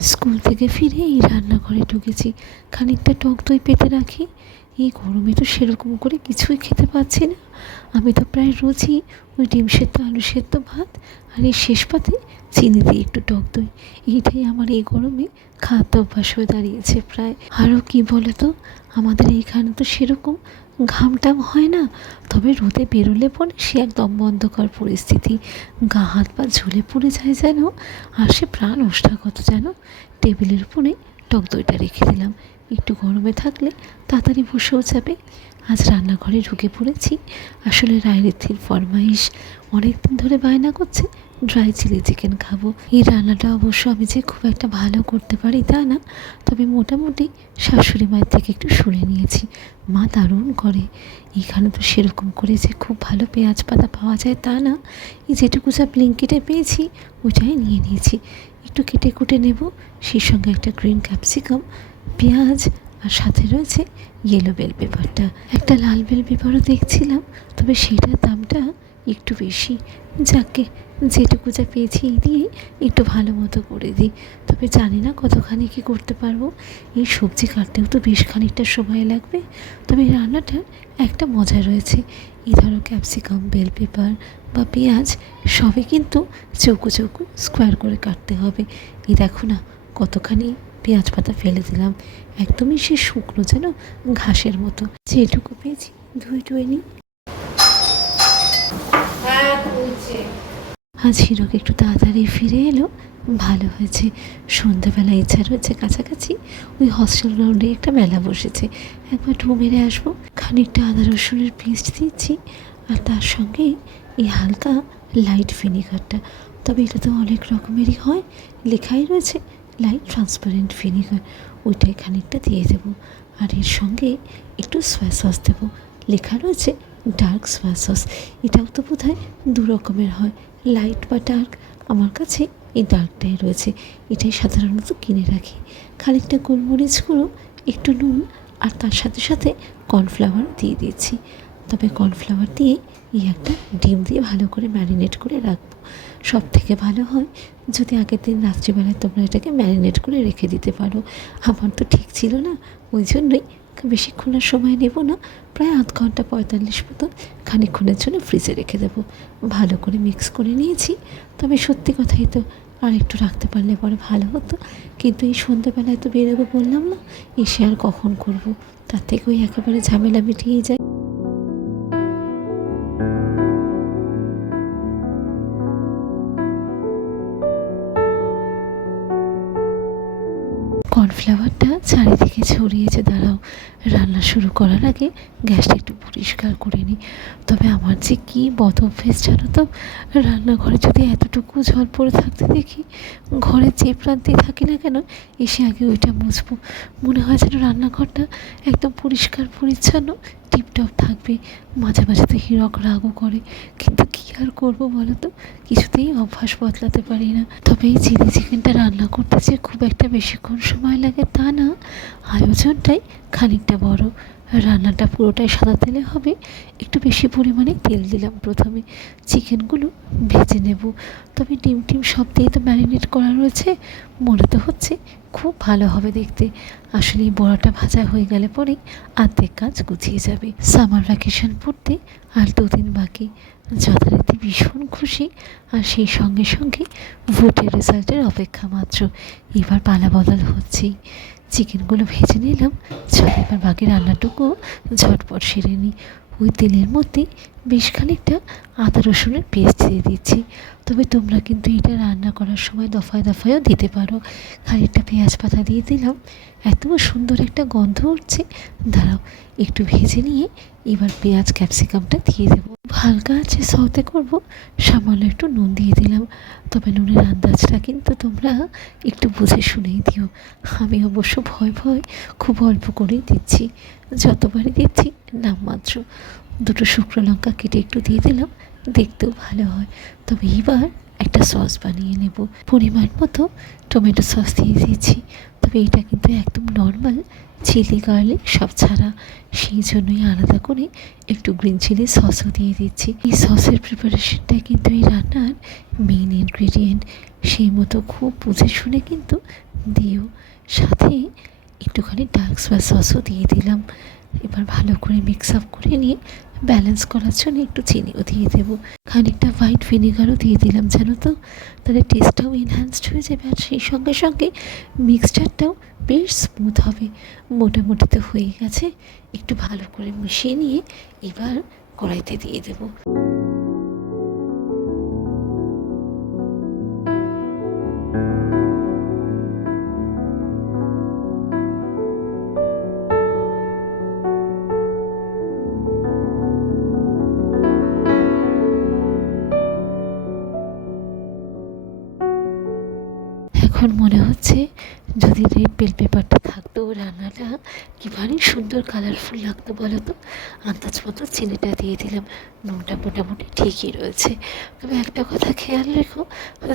School থেকে ফিরে এই রান্নাঘরে ঢুকেছি, খানিকটা টক দই পেতে রাখি। এই গরমে তো সেরকম করে কিছুই খেতে পাচ্ছি না। আমি তো প্রায় রোজই ওই ডিম সেদ্ধ আলু সেদ্ধ ভাত আর এই শেষ পাতে চিনি দিয়ে একটু টক দই, এইটাই আমার এই গরমে খাদ্য অভ্যাস হয়ে দাঁড়িয়েছে প্রায়। আরও কী বলে তো, আমাদের এইখানে তো সেরকম ঘামটাম হয় না, তবে রোদে বেরোলে পরে সে একদম অন্ধকার পরিস্থিতি, গা হাত পা ঝুলে পড়ে যায় যেন, আর সে প্রাণ ওষ্ঠাগত যেন। টেবিলের উপরে টক দইটা রেখে দিলাম, একটু গরমে থাকলে তাড়াতাড়ি বসেও যাবে। আজ রান্নাঘরে ঢুকে পড়েছি, আসলে রায়রিত্থির ফরমাইশ, অনেক দিন ধরে বায়না করছে ড্রাই চিলি চিকেন খাবো। এই রান্নাটা অবশ্য আমি যে খুব একটা ভালো করতে পারি তা না, তবে মোটামুটি শাশুড়ি মায়ের থেকে একটু শুনে নিয়েছি, মা দারুণ করে। এখানে তো সেরকম করে যে খুব ভালো পেঁয়াজ পাতা পাওয়া যায় তা না, এই যেটুকু যা ব্লিঙ্কিটে পেয়েছি ওইটাই নিয়ে নিয়েছি। একটু কেটে কুটে নেব, সেই সঙ্গে একটা গ্রিন ক্যাপসিকাম, পেঁয়াজ, আর সাথে রয়েছে ইয়েলো বেল পেপারটা। একটা লাল বেল পেপারও দেখছিলাম, তবে সেটার দামটা একটু বেশি। যাকে যেটুকু যা পেয়েছি এই দিয়েই একটু ভালো মতো করে দিই, তবে জানি না কতখানি কী করতে পারবো। এই সবজি কাটতেও তো বেশ খানিকটা সময় লাগবে, তবে এই রান্নাটার একটা মজা রয়েছে। এই ধরো ক্যাপসিকাম, বেল পেপার বা পেঁয়াজ সবই কিন্তু চৌকো চৌকো স্কোয়ার করে কাটতে হবে। এই দেখো না কতখানি পেঁয়াজ পাতা ফেলে দিলাম, একদমই সে শুকনো যেন ঘাসের মতো। যেটুকু পেয়েছি ধুয়ে টুয়ে নিই। আজ হিরোকে একটু তাড়াতাড়ি ফিরে এলো, ভালো হয়েছে। সন্ধ্যাবেলা ইচ্ছা রয়েছে কাছাকাছি ওই হস্টেল গ্রাউন্ডে একটা মেলা বসেছে, একবার ঢু মেরে আসবো। খানিকটা আদা রসুনের পেস্ট দিচ্ছি, আর তার সঙ্গে এই হালকা লাইট ভিনিগারটা, তবে এটা তো অনেক রকমেরই হয়, লেখাই রয়েছে লাইট ট্রান্সপারেন্ট ভিনিগার, ওইটাই খানিকটা দিয়ে দেবো। আর এর সঙ্গে একটু সয়া সস দেবো, লেখা রয়েছে ডার্ক সয়া সস। এটাও তো বোধ হয় দু রকমের হয়, লাইট বা ডার্ক। আমার কাছে এই ডার্কটাই রয়েছে, এটাই সাধারণত কিনে রাখি। খানিকটা গোলমরিচ গুঁড়ো, একটু নুন, আর তার সাথে সাথে কর্নফ্লাওয়ার দিয়ে দিয়েছি। তবে কর্নফ্লাওয়ার দিয়ে এই একটা ডিম দিয়ে ভালো করে ম্যারিনেট করে রাখবো। সব থেকে ভালো হয় যদি আগের দিন রাত্রিবেলায় তোমরা এটাকে ম্যারিনেট করে রেখে দিতে পারো। আমার তো ঠিক ছিল না, ওই জন্যই বেশিক্ষণ আর সময় নেব না, প্রায় আধ ঘন্টা 45 মতো খানিকক্ষণের জন্য ফ্রিজে রেখে দেবো। ভালো করে মিক্স করে নিয়েছি, তবে সত্যি কথাই তো আর একটু রাখতে পারলে পরে ভালো হতো, কিন্তু এই সন্ধ্যাবেলায় তো বেরোবো বললাম না, এসে আর কখন করব, তার থেকে ওই একেবারে ঝামেলা মিটিয়ে যায়। কর্নফ্লাওয়ারটা চারিদিকে ছড়িয়েছে, দাঁড়াও রান্না শুরু করার আগে গ্যাসটা একটু পরিষ্কার করে নিই। তবে আমার যে কী বদ অভ্যেস জানো তো, রান্নাঘরে যদি এতটুকু জল পড়ে থাকতে দেখি, ঘরের যে প্রান্তে থাকি না কেন এসে আগে ওইটা মুছবো। মনে হয় যেন রান্নাঘরটা একদম পরিষ্কার পরিচ্ছন্ন টিপটপ থাকবে। মাঝে মাঝে তো হিরক রাগও করে, কিন্তু কী আর করবো বলো তো, কিছুতেই অভ্যাস বদলাতে পারি না। তবে এই চিলি চিকেনটা রান্না করতে যে খুব একটা বেশিক্ষণ সময় লাগে তা না, আয়োজনটাই খানিকটা বড়। রান্নাটা পুরোটাই সাদা তেলে হবে, একটু বেশি পরিমাণে তেল দিলাম প্রথমে। চিকেনগুলো ভেজে নেব, তবে ডিম টিম সব দিয়ে তো ম্যারিনেট করা রয়েছে, মনে তো হচ্ছে খুব ভালো হবে দেখতে। আসলে এই বড়াটা ভাজা হয়ে গেলে পরেই অর্ধেক কাজ গুছিয়ে যাবে। সামার ভ্যাকেশন পড়তে আর 2 দিন বাকি, যথারীতি ভীষণ খুশি, আর সেই সঙ্গে সঙ্গে ভোটের রেজাল্টের অপেক্ষা মাত্র। এবার পালা বদল হচ্ছেই। চিকেনগুলো ভেজে নিলাম, চল এবার বাকি রান্নাটুকু ঝটপট সেরে নিই। ওই তেলের মধ্যে বেশ খানিকটা আদা রসুনের পেস্ট দিয়ে দিচ্ছি, তবে তোমরা কিন্তু এটা রান্না করার সময় দফায় দফায়ও দিতে পারো। খানিকটা পেঁয়াজ পাতা দিয়ে দিলাম, এত সুন্দর একটা গন্ধ উঠছে। দাঁড়াও একটু ভেজে নিয়ে এবার পেঁয়াজ ক্যাপসিকামটা দিয়ে দেবো। হালকা আছে সতে করবো, সামান্য একটু নুন দিয়ে দিলাম, তবে নুনের আন্দাজটা কিন্তু তোমরা একটু বুঝে শুনেই দিও। আমি অবশ্য ভয় ভয় খুব অল্প করেই দিচ্ছি, যতবারই দিচ্ছি নামমাত্র। 2টো শুকনো লঙ্কা কেটে একটু দিয়ে দিলাম, দেখতেও ভালো হয়। তবে এবার একটা সস বানিয়ে নেব, পরিমাণ মতো টমেটো সস দিয়ে দিয়েছি, তবে তবে এটা কিন্তু একদম নর্মাল চিলি গার্লিক সব ছাড়া, সেই জন্যই আলাদা করে একটু গ্রিন চিলি সসও দিয়ে দিচ্ছি। এই সসের প্রিপারেশনটা কিন্তু এই রান্নার মেইন ইনগ্রিডিয়েন্ট, সেই মতো খুব বুঝে শুনে কিন্তু দিও। সাথে একটুখানি ডার্ক সোয়া সসও দিয়ে দিলাম। এবার ভালো করে মিক্স আপ করে নিয়ে ব্যালেন্স করার জন্য একটু চিনিও দিয়ে দেবো, খানিকটা হোয়াইট ভিনেগারও দিয়ে দিলাম জানো তো, তাহলে টেস্টটাও এনহ্যান্সড হয়ে যাবে আর সেই সঙ্গে সঙ্গে মিক্সচারটাও বেশ স্মুথ হবে। মোটামুটি তো হয়ে গেছে, একটু ভালো করে মিশিয়ে নিয়ে এবার কড়াইতে দিয়ে দেবো। এখন মনে হচ্ছে যদি রেড বেল পেপারটা থাকতো রান্নাটা কি ভারী সুন্দর কালারফুল লাগতো বলো তো। আন্দাজ মতো চিনিটা দিয়ে দিলাম, নুনটা মোটামুটি ঠিকই রয়েছে। তবে একটা কথা খেয়াল রেখো,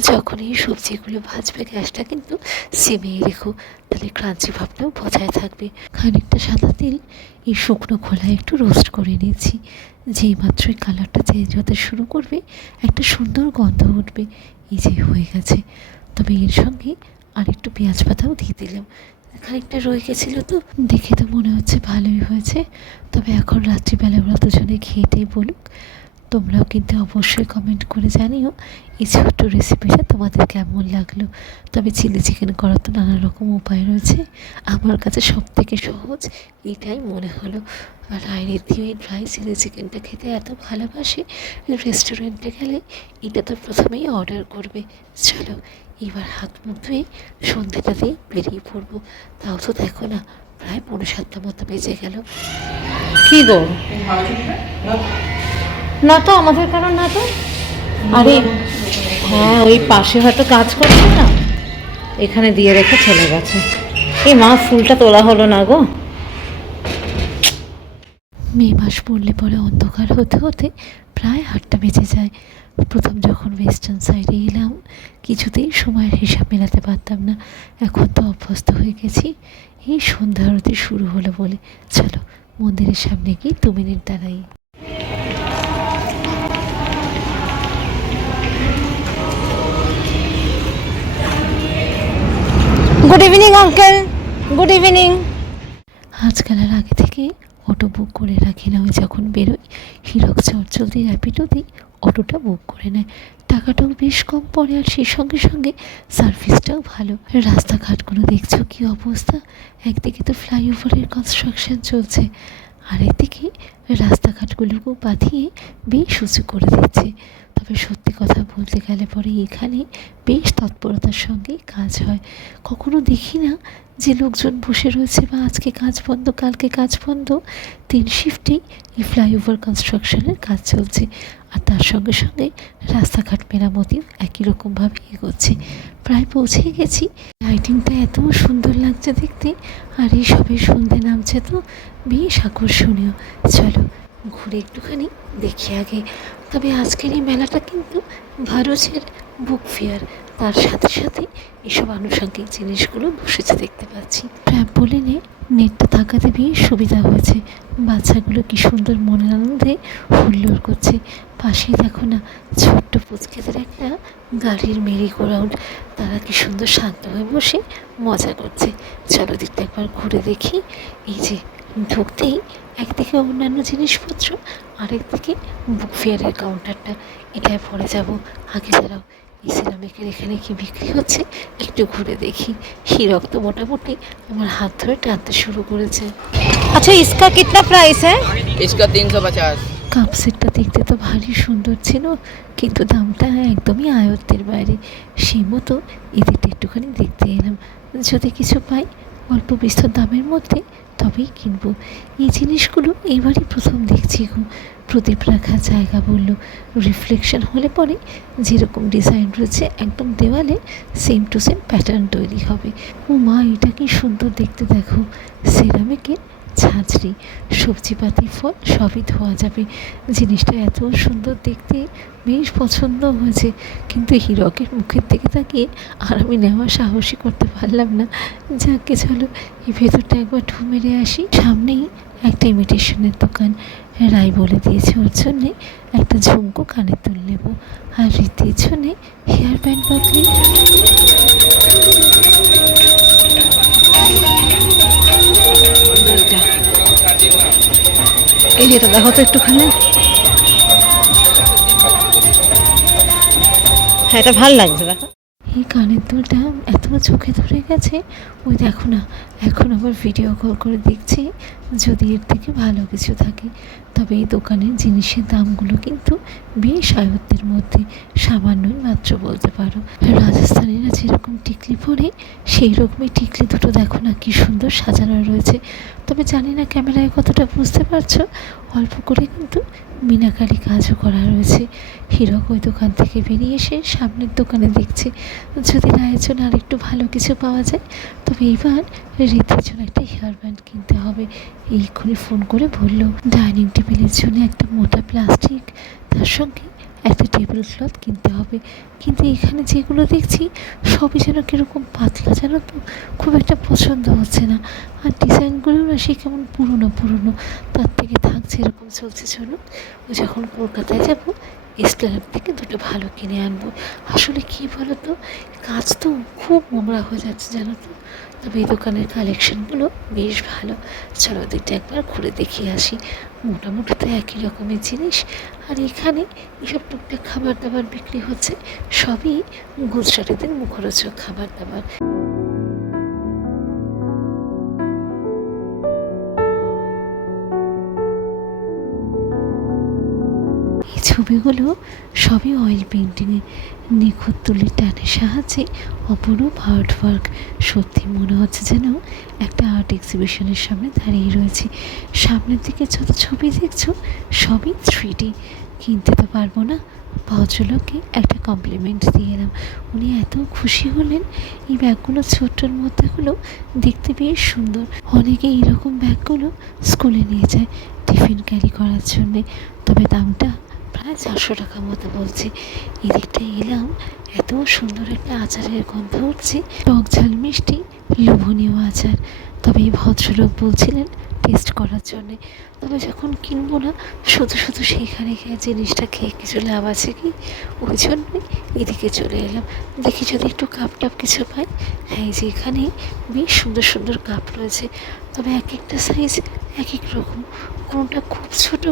যখন এই সবজিগুলো ভাজবে গ্যাসটা কিন্তু সিমেই রেখো, তাহলে ক্রাঞ্চি ভাবটাও বজায় থাকবে। খানিকটা সাদা তেল এই শুকনো খোলায় একটু রোস্ট করে নিয়েছি, যেই মাত্রই কালারটা চেঞ্জ হতে শুরু করবে একটা সুন্দর গন্ধ উঠবে। এই যে হয়ে গেছে। তবে এর সঙ্গে আর একটু পেঁয়াজ পাতাও দিয়ে দিলাম, খানিকটা রয়ে গেছিলো তো, দেখে তো মনে হচ্ছে ভালোই হয়েছে। তবে এখন রাত্রিবেলা ওরা দুজনে খেয়েটেই বলুক। তোমরাও কিন্তু অবশ্যই কমেন্ট করে জানিও এই ছোট্ট রেসিপিটা তোমাদের কেমন লাগলো। তবে চিলি চিকেন করার তো নানা রকম উপায় রয়েছে, আমার কাছে সব থেকে সহজ এটাই মনে হলো। আর আইরিতিও এই ড্রাই চিলি চিকেনটা খেতে এত ভালোবাসে, রেস্টুরেন্টে গেলে এটা তো প্রথমেই অর্ডার করবে। চলো এবার হাত মুখ ধুয়ে সন্ধ্যেটাতেই বেরিয়ে পড়বো। তাও তো দেখো না প্রায় 7:30 মতো বেজে গেল। কি গো না তো আমাদের কারণ না তো, আরে হ্যাঁ ওই পাশে হয়তো কাজ করছে না, এখানে দিয়ে রেখে চলে গেছে। এই মা ফুলটা তোলা হলো না গো। মে মাস পড়লে পরে অন্ধকার হতে হতে প্রায় 8টা বেজে যায়। প্রথম যখন ওয়েস্টার্ন সাইডে এলাম কিছুতেই সময়ের হিসাব মেলাতে পারতাম না, এখন তো অভ্যস্ত হয়ে গেছি। এই সন্ধ্যা আরতি শুরু হলো বলে চলো মন্দিরের সামনে গিয়ে 2 মিনিট দাঁড়াই। Good evening uncle, good evening. আজকাল আর আগে থেকে অটো বুক করে রাখি না, ওই যখন বেরোই হীরক চটজলদি র্যাপিডোতেই অটোটা বুক করে নেয়, টাকাটাও বেশ কম পড়ে আর সেই সঙ্গে সঙ্গে সার্ভিসটাও ভালো। রাস্তাঘাটগুলো দেখছো কী অবস্থা, একদিকে তো ফ্লাইওভারের কনস্ট্রাকশন চলছে আর একদিকে রাস্তাঘাটগুলোকেও বাঁধিয়ে বেশ উঁচু করে দিচ্ছে। তবে সত্যি কথা বলতে গেলে পরে এখানে বেশ তৎপরতার সঙ্গে কাজ হয়, কখনো দেখি না যে লোকজন বসে রয়েছে বা আজকে কাজ বন্ধ কালকে কাজ বন্ধ। 3 শিফটেই এই ফ্লাইওভার কনস্ট্রাকশনের কাজ চলছে আর তার সঙ্গে সঙ্গে রাস্তাঘাট মেরামতিও একই রকমভাবে এগোচ্ছে। প্রায় পৌঁছেই গেছি। লাইটিংটা এত সুন্দর লাগছে দেখতে, আর এই সবে সন্ধে নামছে তো বেশ আকর্ষণীয়। চলো ঘুরে একটুখানি দেখি আগে। তবে আজকের এই মেলাটা কিন্তু ভারতের বুক ফেয়ার, তার সাথে সাথে এসব আনুষঙ্গিক জিনিসগুলো বসেছে দেখতে পাচ্ছি। ট্র্যাম্পোলিনে নেটটা থাকাতে বেশ সুবিধা হয়েছে, বাচ্চাগুলো কি সুন্দর মনের আনন্দে হুল্লোড় করছে। পাশেই দেখো না ছোট্ট পুচকেদের একটা গাড়ির মেরি গো রাউন্ড, তারা কি সুন্দর শান্ত হয়ে বসে মজা করছে। চলো দিকটা একবার ঘুরে দেখি। এই যে ঢুকতেই একদিকে অন্যান্য জিনিসপত্র, আরেকদিকে বুক ফেয়ারের কাউন্টারটা, এটায় পরে যাব। আগে দাঁড়াও ইসলামিকের এখানে কি বিক্রি হচ্ছে একটু ঘুরে দেখি। হীরক তো মোটামুটি আমার হাত ধরে টানতে শুরু করেছে। আচ্ছা ইসকা কিতনা প্রাইস হ্যাঁ? इसका 350। কাপ সেটটা দেখতে তো ভারী সুন্দর ছিল, কিন্তু দামটা একদমই আয়ত্তের বাইরে। সেই মতো এদিকটা একটুখানি দেখতে এলাম, যদি কিছু পাই অল্প বিস্তর দামের মধ্যে তবেই কিনবো। এই জিনিসগুলো এইবারই প্রথম দেখছি গো। প্রদীপ রাখার জায়গা বলল, রিফ্লেকশন হলে পরে যেরকম ডিজাইন রয়েছে একদম দেওয়ালে সেম টু সেম প্যাটার্ন তৈরি হবে। ও মা এটা কি সুন্দর দেখতে, দেখো সেরামিকের ঝাঁঝরি, সবজিপাতি, ফল সবই ধোয়া যাবে। জিনিসটা এত সুন্দর দেখতে, বেশ পছন্দ হয়েছে। কিন্তু হীরকের মুখের দিকে তাকিয়ে আর আমি নেওয়ার সাহসই করতে পারলাম না। যাকে চলো এই ভেতরটা একবার ঢু মেরে আসি। সামনেই একটা ইমিটেশনের দোকান। রাই বলে দিয়েছে ওর জন্যে একটা ঝুমকো কানের দুল নেব, আর রীতির জন্যে হেয়ার ব্যান্ড পাতলি। এই যেটা দেখো তো একটুখানি। হ্যাঁ, এটা ভাল লাগছে দেখো। এই কানের দুলটা এত চোখে ধরে গেছে, ওই দেখো না, এখন আবার ভিডিও কল করে দেখছি যদি এর থেকে ভালো কিছু থাকে। তবে এই দোকানের জিনিসের দামগুলো কিন্তু বেশ আয়ত্তের মধ্যে, সামান্যই মাত্র বলতে পারো। রাজস্থানীরা যেরকম টিকলি পরে সেই রকমই টিকলি দুটো দেখো না কি সুন্দর সাজানো রয়েছে। তবে জানি না ক্যামেরায় কতটা বুঝতে পারছো, অল্প করে কিন্তু মিনাকারি কাজও করা রয়েছে। হীরক ওই দোকান থেকে বেরিয়ে এসে সামনের দোকানে দেখছে যদি রায়ের জন্য আর একটু ভালো কিছু পাওয়া যায়। তবে এবার রীতির জন্য একটা হেয়ার ব্যান্ড কিনতে হবে। এইক্ষুনি ফোন করে বললো ডাইনিং টেবিলের জন্য একটা মোটা প্লাস্টিক, তার সঙ্গে একটা টেবিল ক্লথ কিনতে হবে। কিন্তু এখানে যেগুলো দেখছি সবই যেন কীরকম পাতলা, জানো তো, খুব একটা পছন্দ হচ্ছে না। আর ডিজাইনগুলো না সে কেমন পুরনো পুরনো। তার থেকে থাকছে এরকম চলছে, চলো ও যখন কলকাতায় যাবো এসপ্ল্যানেড থেকে দুটো ভালো কিনে আনবো। আসলে কী বলো তো, কাজ তো খুব নোংরা হয়ে যাচ্ছে জানো তো। তবে এই দোকানের কালেকশানগুলো বেশ ভালো। চলো ওদিকটা একবার ঘুরে দেখিয়ে আসি। মোটামুটি তো একই রকমের জিনিস। আর এখানে এসব টুকটাক খাবার দাবার বিক্রি হচ্ছে, সবই গুজরাটিদের মুখরোচক খাবার দাবার। এই ছবিগুলো সবই অয়েল পেন্টিংয়ে, নিখুঁত তুলির টানের সাহায্যে অপরূপ আর্ট ওয়ার্ক। সত্যি মনে হচ্ছে যেন একটা আর্ট এক্সিবিশনের সামনে দাঁড়িয়ে রয়েছি। সামনের দিকে যত ছবি দেখছো সবই 3D। কিনতে তো পারবো না, ভদ্রলোককে একটা কমপ্লিমেন্ট দিয়ে এলাম। উনি এত খুশি হলেন। এই ব্যাগগুলো ছোট্টর মধ্যে হলো দেখতে বেশ সুন্দর। অনেকে এইরকম ব্যাগগুলো স্কুলে নিয়ে যায় টিফিন ক্যারি করার জন্যে। তবে দামটা প্রায় 400 টাকা মতো বলছে। এদিকটায় এলাম, এত সুন্দর একটা আচারের গন্ধ উঠছে, টক ঝাল মিষ্টি লোভনীয় আচার। তবে এই ভদ্রলোক বলছিলেন টেস্ট করার জন্যে। তবে যখন কিনবো না, শুধু শুধু সেইখানে গিয়ে জিনিসটা খেয়ে কিছু লাভ আছে কি, ওই জন্যই এদিকে চলে এলাম। দেখি যদি একটু কাপ টাপ কিছু পাই। হ্যাঁ, এই যে এখানে বেশ সুন্দর সুন্দর কাপ রয়েছে। তবে এক একটা সাইজ এক এক রকম, কোনোটা খুব ছোটো,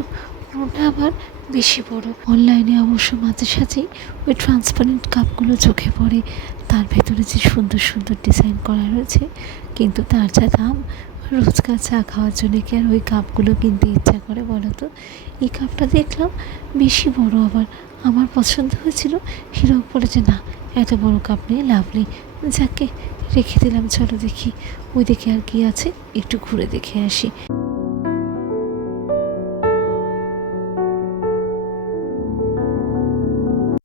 কোনোটা আবার বেশি বড়। অনলাইনে অবশ্য মাঝে সাঝেই ওই ট্রান্সপারেন্ট কাপগুলো চোখে পড়ে, তার ভেতরে যে সুন্দর সুন্দর ডিজাইন করা রয়েছে। কিন্তু তার যা দাম, রোজকার চা খাওয়ার জন্য কি আর ওই কাপগুলো কিনতে ইচ্ছা করে বলো তো। এই কাপটা দেখলাম বেশি বড়, আবার আমার পছন্দ হয়েছিল। হীরক বলেছে না, এত বড় কাপ নিয়ে লাভ নেই, যাকে রেখে দিলাম। চলো দেখি ওই দিকে আর কি আছে, একটু ঘুরে দেখে আসি।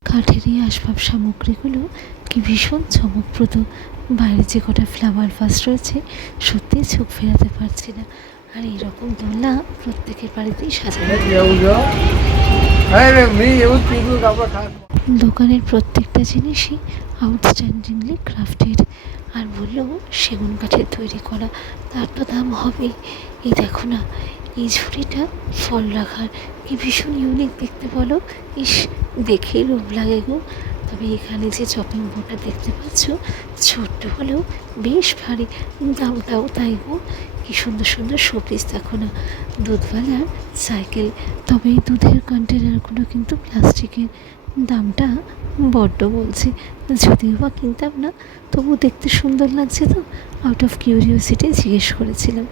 কাঠের এই আসবাব সামগ্রীগুলো কি ভীষণ চমকপ্রদ। বাইরে যে কটা ফ্লাওয়ার ভাস রয়েছে, সত্যিই চোখ ফেরাতে পারছি না। আর এইরকম দোলনা প্রত্যেকের বাড়িতেই সাজানো। দোকানের প্রত্যেকটা জিনিসই আউটস্ট্যান্ডিংলি ক্রাফটেড। আর বললো সেগুন কাঠের তৈরি করা, তার তো দাম হবেই। এই দেখো না, এই ঝুড়িটা ফল রাখার, কি ভীষণ ইউনিক দেখতে বলো। ইস, দেখেই লোভ লাগে গো। তবে এখানে যে চপিং বোর্ডটা দেখতে পাচ্ছ, ছোট্ট হলেও বেশ ভারী, দামটাও তাই গো। কি সুন্দর সুন্দর শোপিস দেখো না, দুধওয়ালার সাইকেল। তবে এই দুধের কন্টেনারগুলো কিন্তু প্লাস্টিকের। দামটা বড্ড বলছে, যদিও বা কিনতাম না, তবু দেখতে সুন্দর লাগছে তো আউট অফ কিউরিওসিটি জিজ্ঞেস করেছিলাম।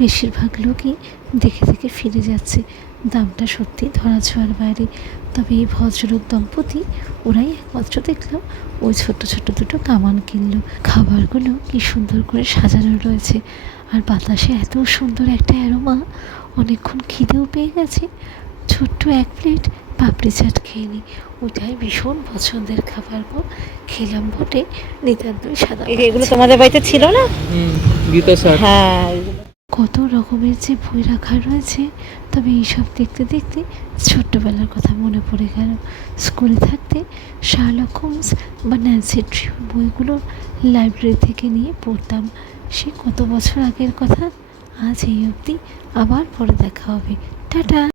বেশিরভাগ লোকই দেখে দেখে ফিরে যাচ্ছে। দামটা সত্যি ধরাছোঁয়ার বাইরে। তবে এই ভদ্রলোক দম্পতি, ওরাই একমাত্র দেখলাম ওই ছোট্ট ছোট্ট দুটো কামান কিনলো। খাবারগুলো কি সুন্দর করে সাজানো রয়েছে, আর বাতাসে এত সুন্দর একটা অ্যারোমা। অনেকক্ষণ খিদেও পেয়ে গেছে। ছোট্ট এক প্লেট পাপড়ি চাট খেয়ে নিই, ওটাই ভীষণ পছন্দের খাবার গো। খেলাম বটে, নিতান্তই সাদা। এগুলো তোমাদের বাড়িতে ছিল না? গীতা স্যার। হ্যাঁ, কত রকমের যে বই রাখা রয়েছে। তবে এইসব দেখতে দেখতে ছোট্টবেলার কথা মনে পড়ে গেল। স্কুলে থাকতে শার্লক হোমস বা ন্যান্সি ড্রিউর বইগুলো লাইব্রেরি থেকে নিয়ে পড়তাম। সে কত বছর আগের কথা। আজ এই অবধি। আবার পরে দেখা হবে। টাটা।